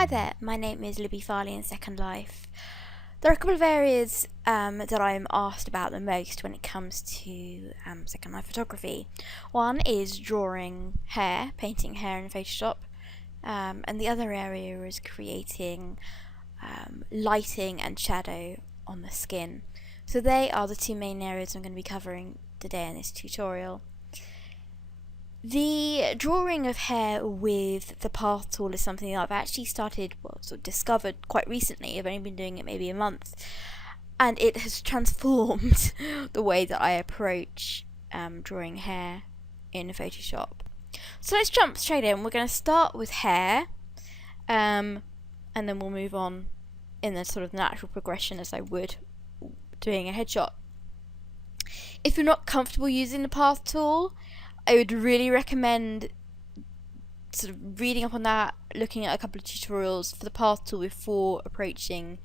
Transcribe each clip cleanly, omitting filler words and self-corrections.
Hi there, my name is Libby Farley in Second Life. There are a couple of areas that I'm asked about the most when it comes to Second Life photography. One is drawing hair, painting hair in Photoshop, and the other area is creating lighting and shadow on the skin. So they are the two main areas I'm going to be covering today in this tutorial. The drawing of hair with the path tool is something that I've actually discovered quite recently. I've only been doing it maybe a month, and it has transformed the way that I approach drawing hair in Photoshop. So let's jump straight in. We're going to start with hair, and then we'll move on in the sort of natural progression as I would doing a headshot. If you're not comfortable using the path tool, I would really recommend sort of reading up on that, looking at a couple of tutorials for the path tool before approaching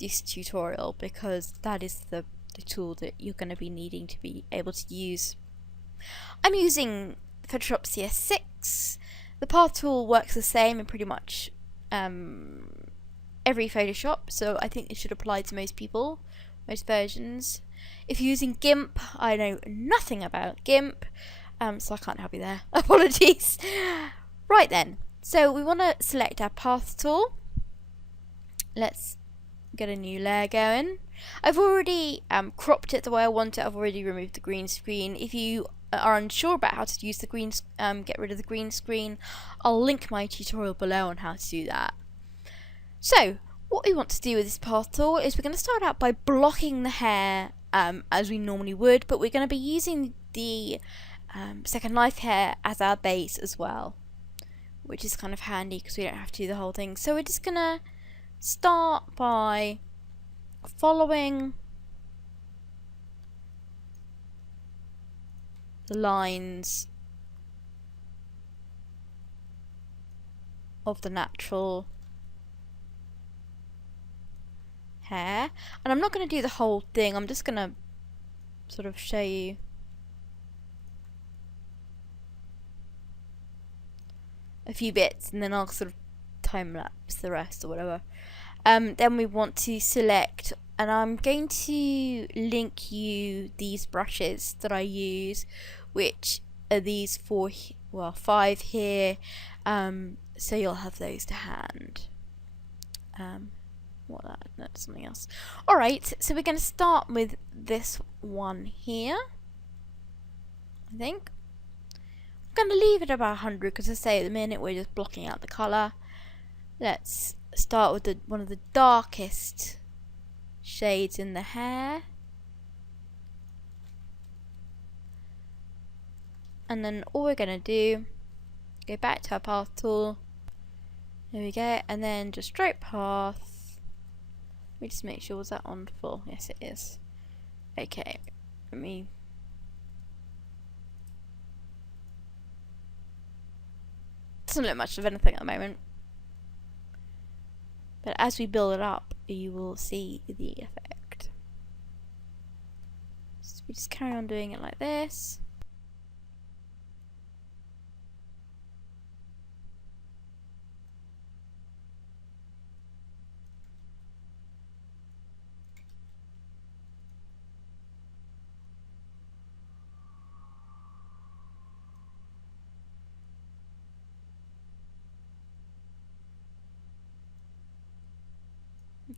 this tutorial, because that is the tool that you're going to be needing to be able to use. I'm using Photoshop CS6. The path tool works the same in pretty much every Photoshop, so I think it should apply to most people, most versions. If you're using GIMP, I know nothing about GIMP, so I can't help you there. Apologies. Right then, so we want to select our path tool. Let's get a new layer going. I've already cropped it the way I want it. I've already removed the green screen. If you are unsure about how to use the get rid of the green screen, I'll link my tutorial below on how to do that. So what we want to do with this path tool is we're going to start out by blocking the hair as we normally would, but we're going to be using the Second Life hair as our base as well, which is kind of handy because we don't have to do the whole thing. So we're just gonna start by following the lines of the natural hair, and I'm not going to do the whole thing. I'm just going to sort of show you a few bits, and then I'll sort of time lapse the rest or whatever. Then we want to select, and I'm going to link you these brushes that I use, which are these five here, so you'll have those to hand. That's something else. Alright, so we're going to start with this one here, I think. I'm going to leave it about 100 because I say at the minute we're just blocking out the colour. Let's start with one of the darkest shades in the hair. And then all we're going to do, go back to our path tool. There we go. And then just straight path. Let me just make sure, was that on full? Yes, it is. Okay. Doesn't look much of anything at the moment, but as we build it up you will see the effect. So we just carry on doing it like this.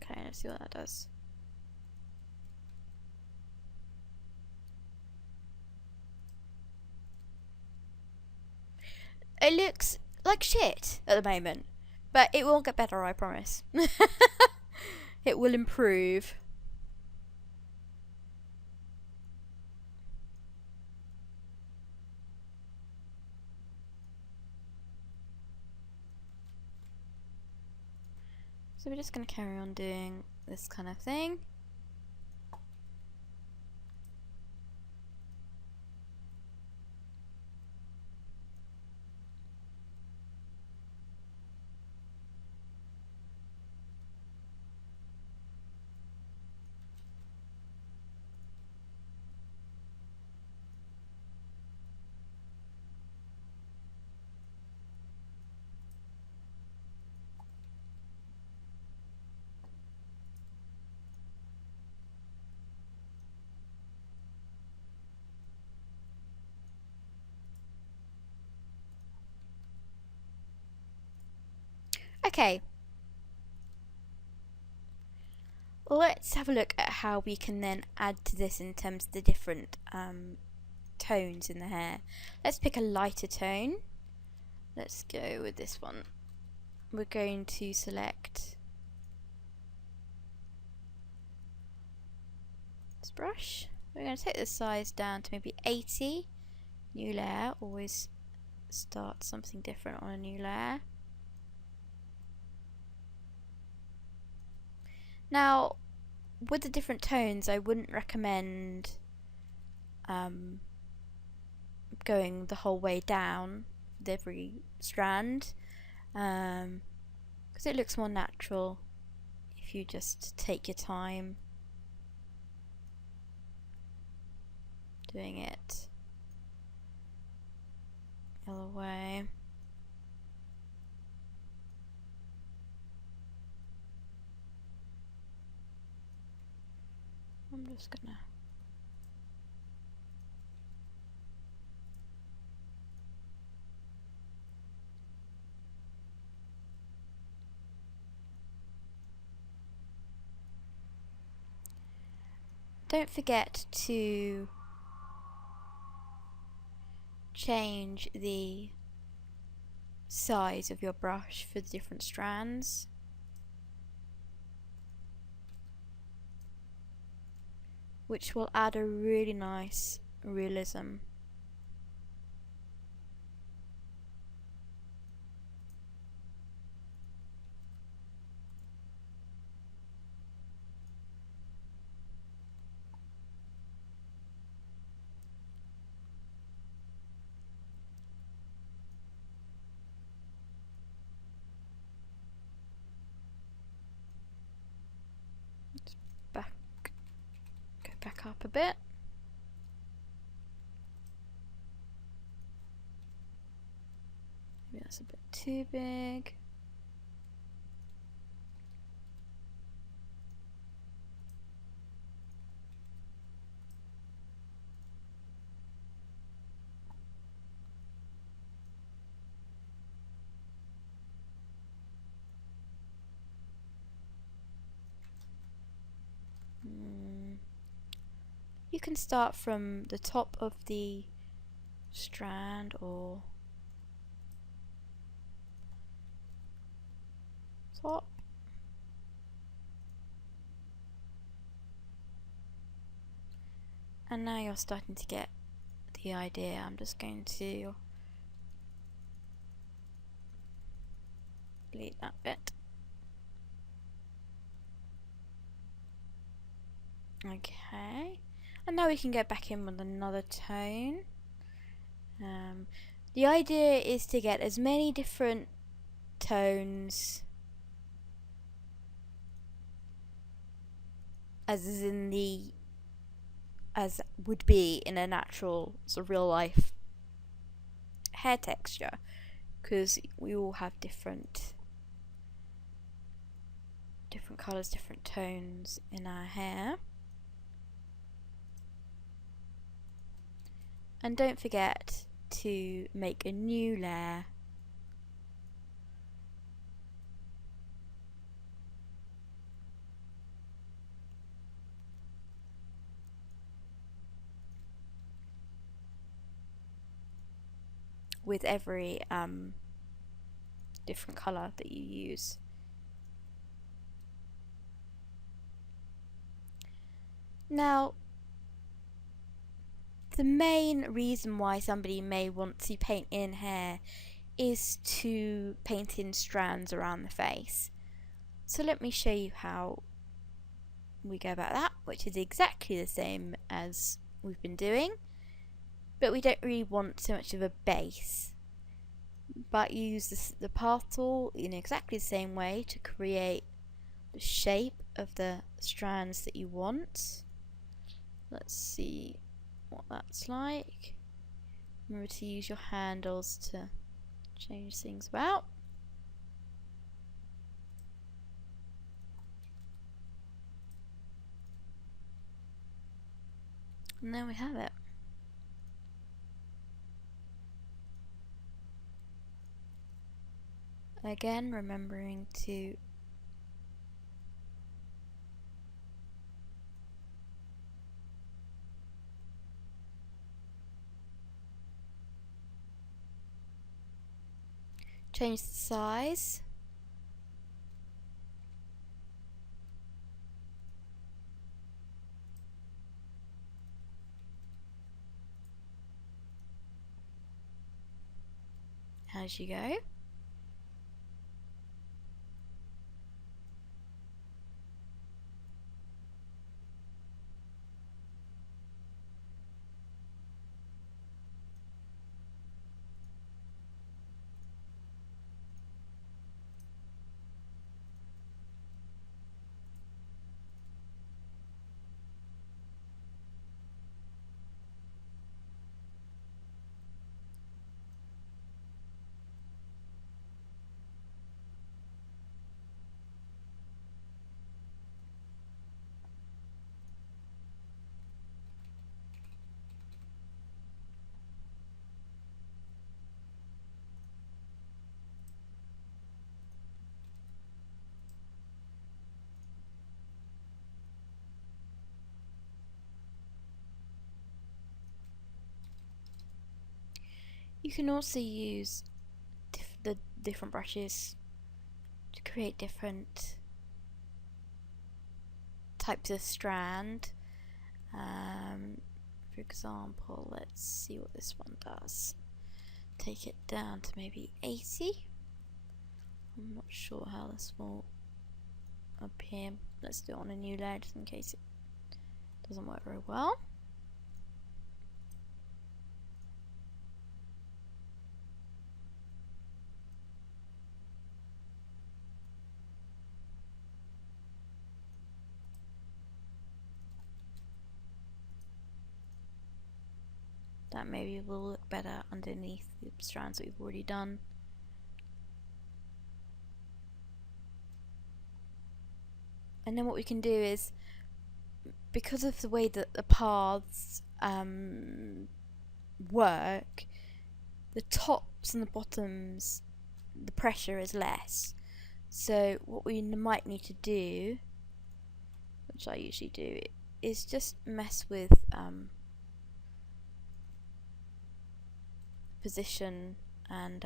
Okay, let's see what that does. It looks like shit at the moment, but it will get better, I promise. It will improve. So we're just going to carry on doing this kind of thing. Okay. Let's have a look at how we can then add to this in terms of the different tones in the hair. Let's pick a lighter tone. Let's go with this one. We're going to select this brush. We're going to take the size down to maybe 80. New layer, always start something different on a new layer. Now, with the different tones, I wouldn't recommend going the whole way down with every strand, because it looks more natural if you just take your time doing it the other way. I'm just gonna don't forget to change the size of your brush for the different strands. Which will add a really nice realism. Go back up a bit. Maybe that's a bit too big. You can start from the top of the strand or top. And now you're starting to get the idea. I'm just going to delete that bit. Okay. And now we can go back in with another tone. The idea is to get as many different tones as would be in a natural sort of real life hair texture, because we all have different colours, different tones in our hair. And don't forget to make a new layer with every different colour that you use. Now, the main reason why somebody may want to paint in hair is to paint in strands around the face. So let me show you how we go about that, which is exactly the same as we've been doing, but we don't really want so much of a base, but use the path tool in exactly the same way to create the shape of the strands that you want. Let's see what that's like. Remember to use your handles to change things about. And there we have it. Again, remembering to change the size. As you go. You can also use the different brushes to create different types of strand. For example, let's see what this one does. Take it down to maybe 80. I'm not sure how this will appear. Let's do it on a new layer just in case it doesn't work very well. That maybe will look better underneath the strands that we've already done. And then what we can do is, because of the way that the paths work, the tops and the bottoms, the pressure is less. So what we might need to do, which I usually do, is just mess with position and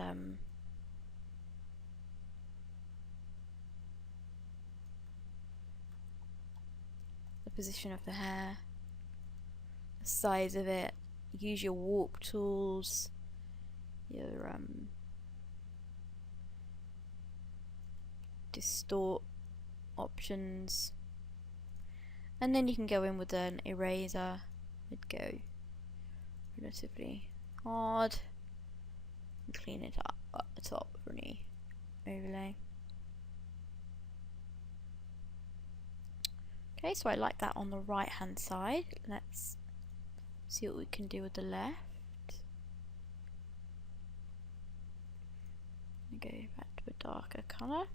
the position of the hair, the size of it. Use your warp tools, your distort options, and then you can go in with an eraser. It'd go relatively hard and clean it up at the top for any overlay. Okay, so I like that on the right hand side. Let's see what we can do with the left. Go back to a darker colour.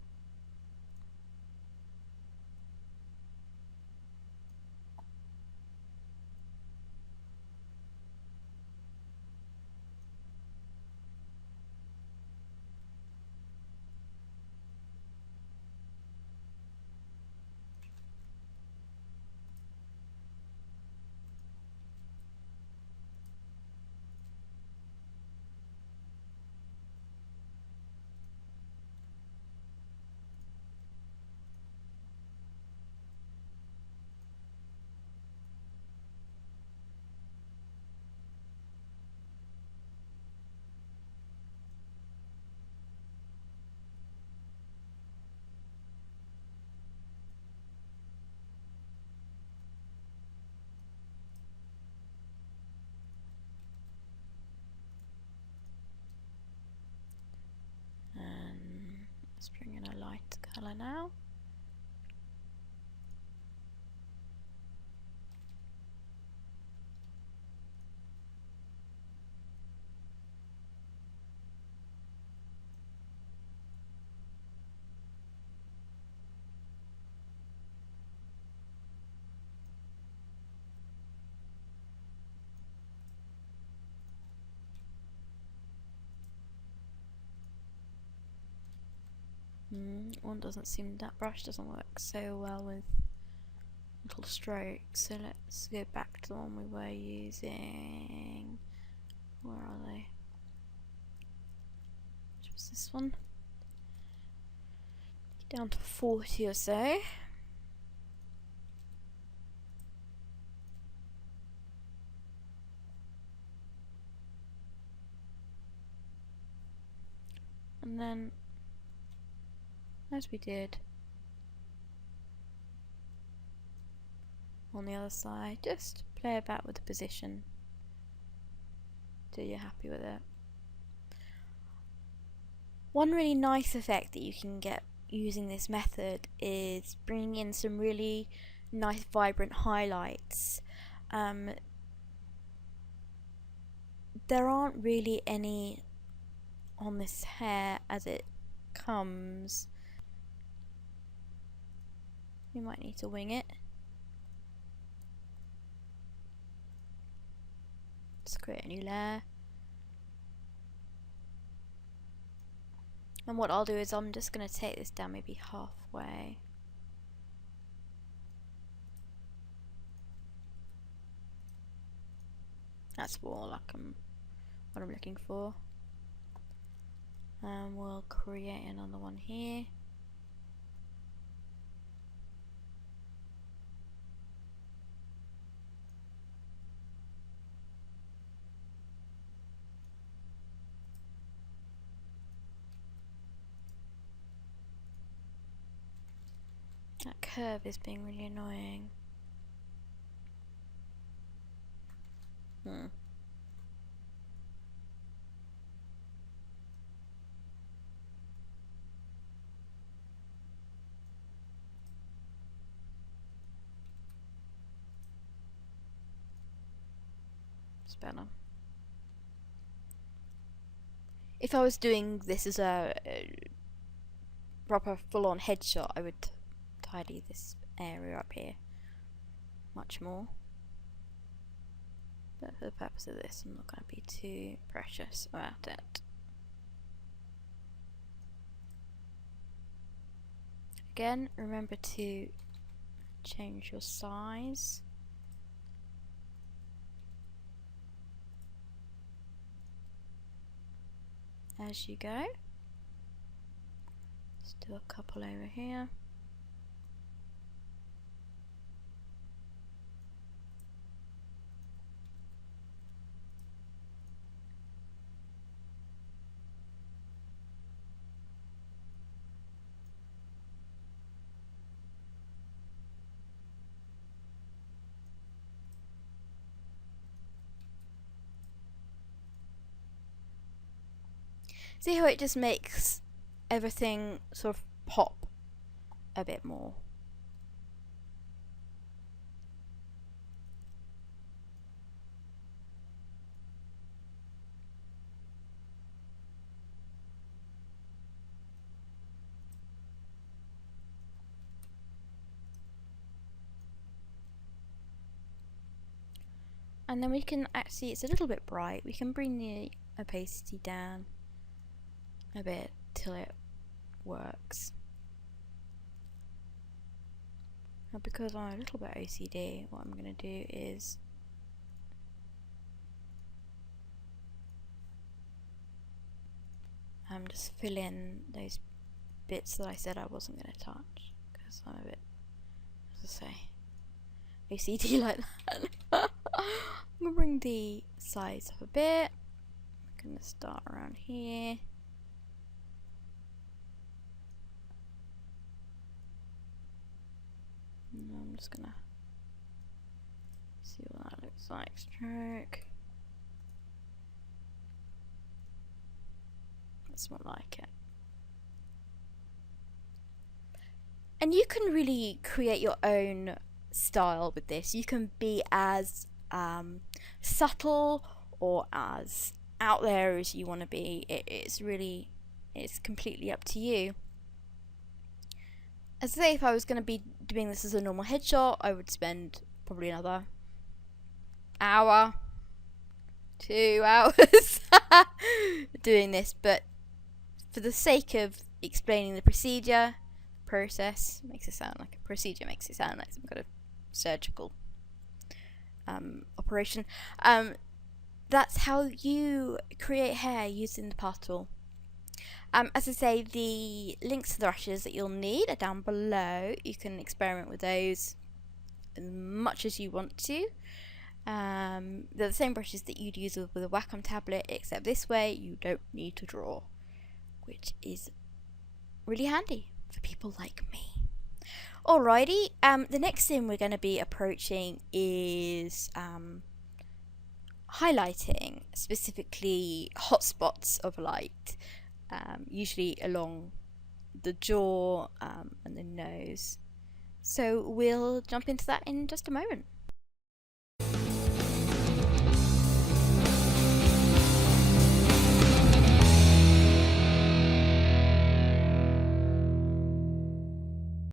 Let's bring in a light colour now. One doesn't seem, that brush doesn't work so well with little strokes, so let's go back to the one we were using. Where are they? Which was this one? Down to 40 or so. And then, as we did on the other side, just play about with the position till you're happy with it. One really nice effect that you can get using this method is bringing in some really nice vibrant highlights. There aren't really any on this hair as it comes. You might need to wing it. Let's create a new layer. And what I'll do is I'm just going to take this down maybe halfway. That's more like what I'm looking for. And we'll create another one here. That curve is being really annoying. It's better. If I was doing this as a proper full-on headshot, I would tidy this area up here much more. But for the purpose of this, I'm not going to be too precious about it. Again, remember to change your size. As you go. Let's do a couple over here. See how it just makes everything sort of pop a bit more. And then we can actually, it's a little bit bright, we can bring the opacity down a bit till it works. Now because I'm a little bit OCD, what I'm going to do is just fill in those bits that I said I wasn't going to touch, because I'm a bit, as I say, OCD like that. I'm going to bring the size up a bit. I'm going to start around here. And I'm just going to see what that looks like. Stroke. That's more like it. And you can really create your own style with this. You can be as subtle or as out there as you want to be. It's completely up to you. As I say, if I was going to be doing this as a normal headshot, I would spend probably another hour, 2 hours doing this, but for the sake of explaining the process makes it sound like a procedure, makes it sound like some kind of surgical operation. That's how you create hair using the path tool. As I say, the links to the brushes that you'll need are down below. You can experiment with those as much as you want to. They're the same brushes that you'd use with a Wacom tablet, except this way you don't need to draw, which is really handy for people like me. Alrighty, the next thing we're going to be approaching is highlighting, specifically hotspots of light, usually along the jaw and the nose. So we'll jump into that in just a moment.